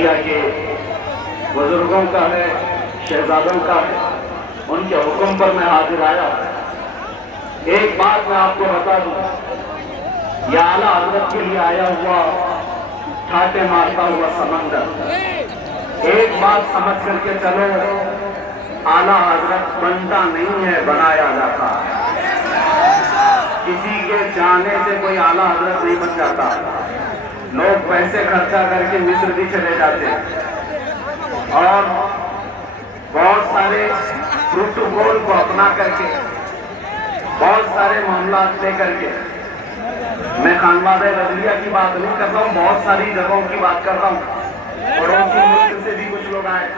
رضیہ کے بزرگوں کا ہے، شہزادوں کا ہے، ان کے حکم پر میں حاضر آیا۔ ایک بات میں آپ کو بتا دوں، یہ اعلیٰ حضرت کے لیے آیا ہوا ٹھاٹے مارتا ہوا سمندر۔ ایک بات سمجھ کر کے چلو، اعلیٰ حضرت بنتا نہیں ہے، بنایا جاتا ہے۔ کسی کے جانے سے کوئی اعلیٰ حضرت نہیں بن جاتا۔ لوگ پیسے خرچہ کر کے مصر بھی چلے جاتے ہیں اور بہت سارے پروٹوکول کو اپنا کر کے، بہت سارے معاملات لے کر کے، میں خانوادہ رضیہ کی بات نہیں کر رہا ہوں، بہت ساری جگہوں کی بات کر رہا ہوں۔ پڑوسی ملک سے بھی کچھ لوگ آئے،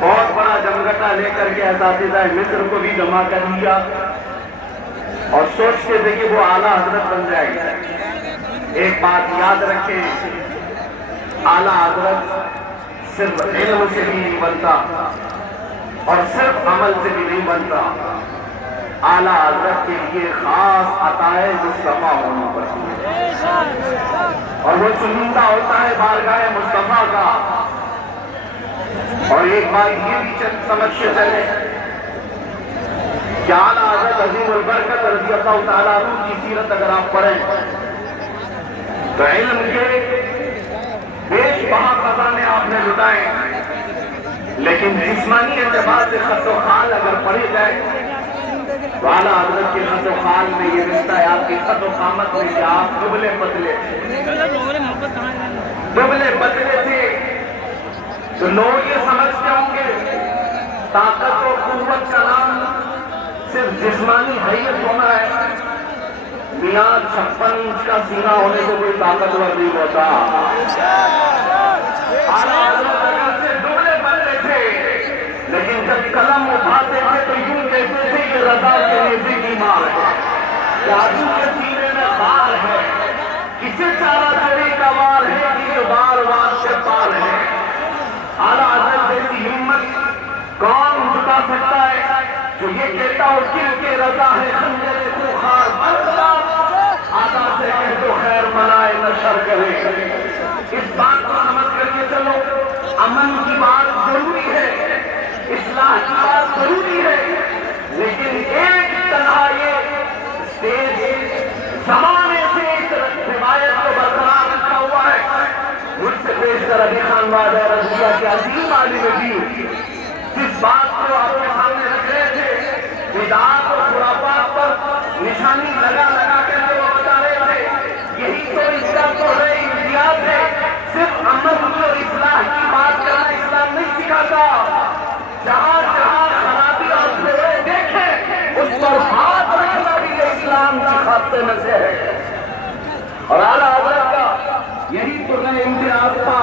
بہت بڑا جمگٹا لے کر کے اساتذہ مصر کو بھی جمع کر لیا اور سوچتے تھے کہ وہ اعلیٰ حضرت بن جائے گا۔ ایک بات یاد رکھیں، اعلیٰ حضرت صرف علم سے بھی نہیں بنتا اور صرف عمل سے بھی نہیں بنتا، اعلیٰ حضرت کے لیے خاص عطائے مصطفیٰ ہونا پڑتی ہے اور وہ چنندہ ہوتا ہے بارگاہ مصطفیٰ کا۔ اور ایک بات یہ بھی سمجھ کے چلے کہ اعلیٰ حضرت عظیم البرکت رضی اللہ تعالیٰ عنہ کی سیرت اگر آپ پڑھیں تو علم کے بیش بہا خزانے آپ نے لٹائے، لیکن جسمانی اعتبار سے خط و خال اگر پڑھے جائے تو اعلیٰ حضرت کے خط و خال میں یہ ملتا ہے، آپ کی خط و خامت میں کہ آپ دبلے پتلے تھے۔ تو لوگ یہ سمجھتے ہوں گے طاقت و قوت کا نام صرف جسمانی حیثیت ہونا ہے، میاں 56 انچ کا سینہ ہونے سے کوئی طاقتور نہیں ہوتا۔ اعلیٰ حضرت اگر سے دبلے پتلے تھے، لیکن جب قلم اٹھاتے تھے تو یوں کہتے تھے کہ رضا کے نیزے کی مار ہے، جادو کے سینے میں بار ہے، کسے چارہ چوری کا وار ہے کہ جو بار وار سے پار ہے۔ اعلیٰ حضرت جیسی ہمت کون جتا سکتا ہے جو یہ کہتا ہو دل کے رضا ہے خنجر خونخوار بنتا، آقا سے کہہ دو خیر منائے نشر کرے۔ اس بات کو سمجھ کر کے چلو، امن کی بات ضروری ہے، اصلاح کی بات ضروری ہے، لیکن ایک تنہا یہ اسٹیج زمانے سے اس روایت کو برقرار رکھا ہوا ہے۔ مجھ سے پیش کر ابھی خانوادہ رضیہ کے عظیم عالم دین جس بات کو آپ کے سامنے رکھ رہے تھے، بدعات اور خرافات پر نشانی لگا لگا کے وہ بتا رہے تھے، یہی تو اس کا تو امتیاز ہے، صرف امن کی اور اصلاح کی بات کرنا اسلام نہیں سکھاتا۔ جہاں جہاں خرابی اور برے دیکھیں اس پر ہاتھ رکھنا بھی اسلام کی خاصے میں سے ہے۔ اور اعلیٰ حضرت کا یہی تو نئے امتیاز تھا،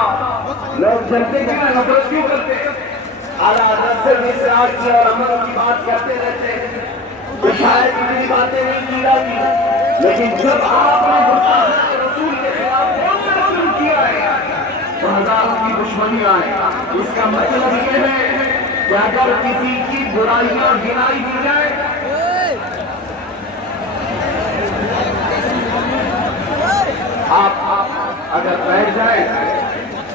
لوگ جلتے کیوں ہیں، نفرت کیوں کرتے ہیں؟ اعلیٰ حضرت سے اصلاح کی اور امن کی بات کرتے رہتے، تو شاید اتنی باتیں نہیں کی جاتی، لیکن جب آپ نے گستاخی رسول کے خلاف بولنا شروع کیا ہے تو ہزاروں کی دشمنیاں آئیں۔ اس کا مطلب یہ ہے کہ اگر کسی کی برائیاں گنائی کی جائے آپ اگر بیٹھ جائیں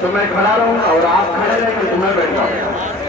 تو میں کھڑا رہوں گا اور آپ کھڑے رہیں گے تو میں بیٹھ جاؤں گا۔